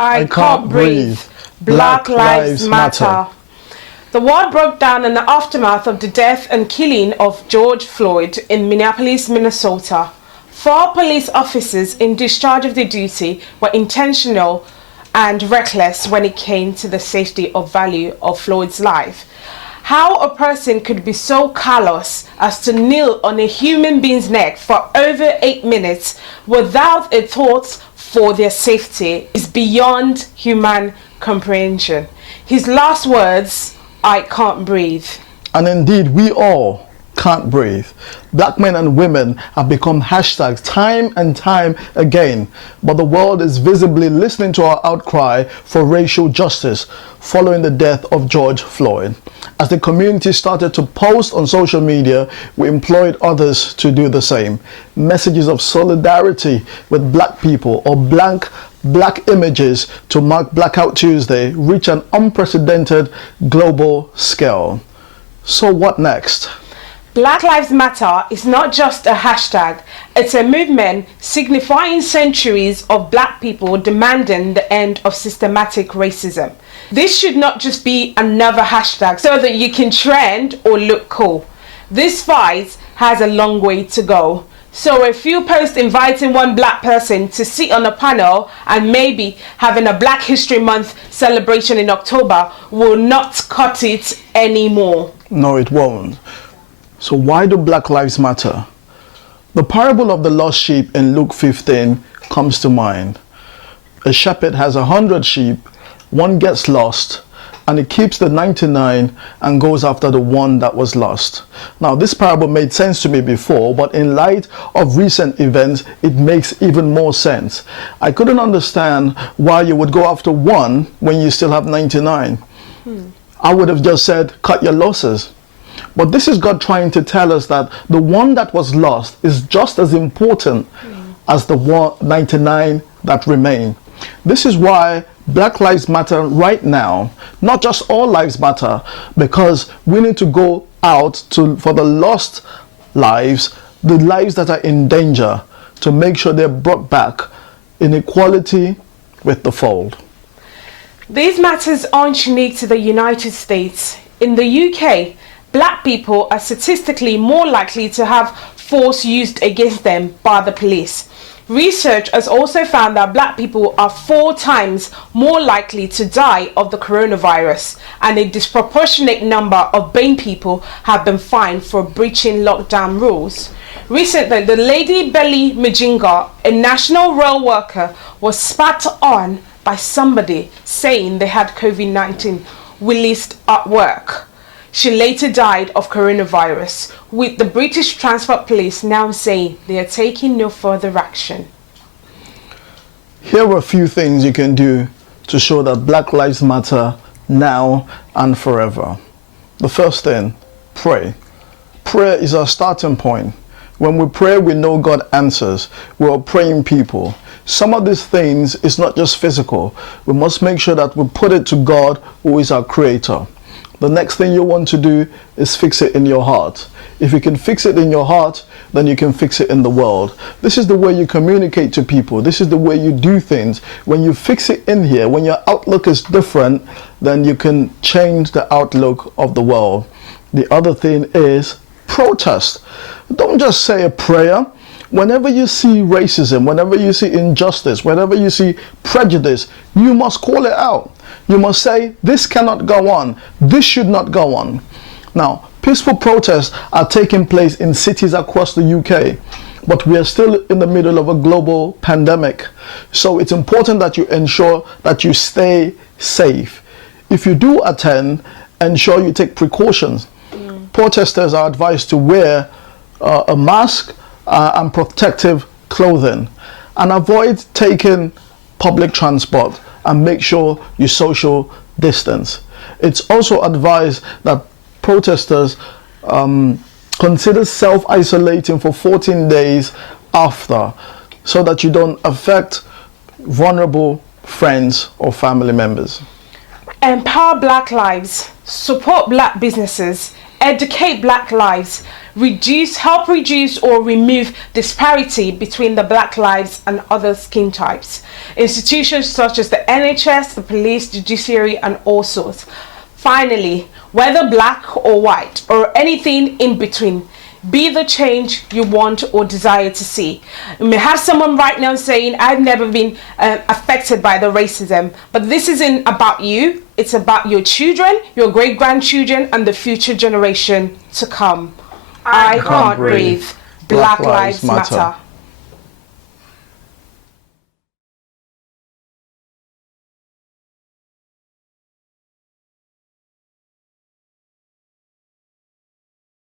I can't breathe. Black Lives Matter. The world broke down in the aftermath of the death and killing of George Floyd in Minneapolis, Minnesota. 4 police officers in discharge of their duty were intentional and reckless when it came to the safety or value of Floyd's life. How a person could be so callous as to kneel on a human being's neck for over 8 minutes without a thought for their safety is beyond human comprehension. His last words, I can't breathe. And indeed, we all can't breathe. Black men and women have become hashtags time and time again, but the world is visibly listening to our outcry for racial justice following the death of George Floyd. As the community started to post on social media, we employed others to do the same. Messages of solidarity with black people or black images to mark Blackout Tuesday reach an unprecedented global scale. So what next? Black Lives Matter is not just a hashtag, it's a movement signifying centuries of black people demanding the end of systematic racism. This should not just be another hashtag so that you can trend or look cool. This fight has a long way to go. So a few posts inviting one black person to sit on a panel and maybe having a Black History Month celebration in October will not cut it anymore. No, it won't. So why do Black Lives matter? The parable of the lost sheep in Luke 15 comes to mind. A shepherd has 100 sheep, one gets lost, and he keeps the 99 and goes after the one that was lost. Now, this parable made sense to me before, but in light of recent events, it makes even more sense. I couldn't understand why you would go after one when you still have 99. I would have just said, cut your losses. But this is God trying to tell us that the one that was lost is just as important as the 99 that remain. This is why Black Lives Matter right now, not just all lives matter, because we need to go out for the lost lives, the lives that are in danger, to make sure they're brought back in equality with the fold. These matters aren't unique to the United States. In the UK, black people are statistically more likely to have force used against them by the police. Research has also found that black people are 4 times more likely to die of the coronavirus, and a disproportionate number of BAME people have been fined for breaching lockdown rules. Recently, the Lady Belly Mujinga, a national rail worker, was spat on by somebody saying they had COVID-19 released at work. She later died of coronavirus, with the British Transport Police now saying they are taking no further action. Here are a few things you can do to show that Black Lives Matter now and forever. The first thing, pray. Prayer is our starting point. When we pray, we know God answers. We are praying people. Some of these things is not just physical. We must make sure that we put it to God, who is our creator. The next thing you want to do is fix it in your heart. If you can fix it in your heart, then you can fix it in the world. This is the way you communicate to people. This is the way you do things. When you fix it in here, when your outlook is different, then you can change the outlook of the world. The other thing is protest. Don't just say a prayer. Whenever you see racism, whenever you see injustice, whenever you see prejudice, you must call it out. You must say, this cannot go on. This should not go on. Now, peaceful protests are taking place in cities across the UK, but we are still in the middle of a global pandemic. So it's important that you ensure that you stay safe. If you do attend, ensure you take precautions. Protesters are advised to wear a mask and protective clothing, and avoid taking public transport, and make sure you social distance. It's also advised that protesters consider self-isolating for 14 days after, so that you don't affect vulnerable friends or family members. Empower Black lives, support black businesses, educate Black lives, help reduce or remove disparity between the Black lives and other skin types. Institutions such as the NHS, the police, judiciary, and all sorts. Finally, whether Black or white or anything in between, be the change you want or desire to see. You may have someone right now saying, I've never been affected by the racism, but this isn't about you. It's about your children, your great-grandchildren, and the future generation to come. I can't breathe. Black Lives Matter.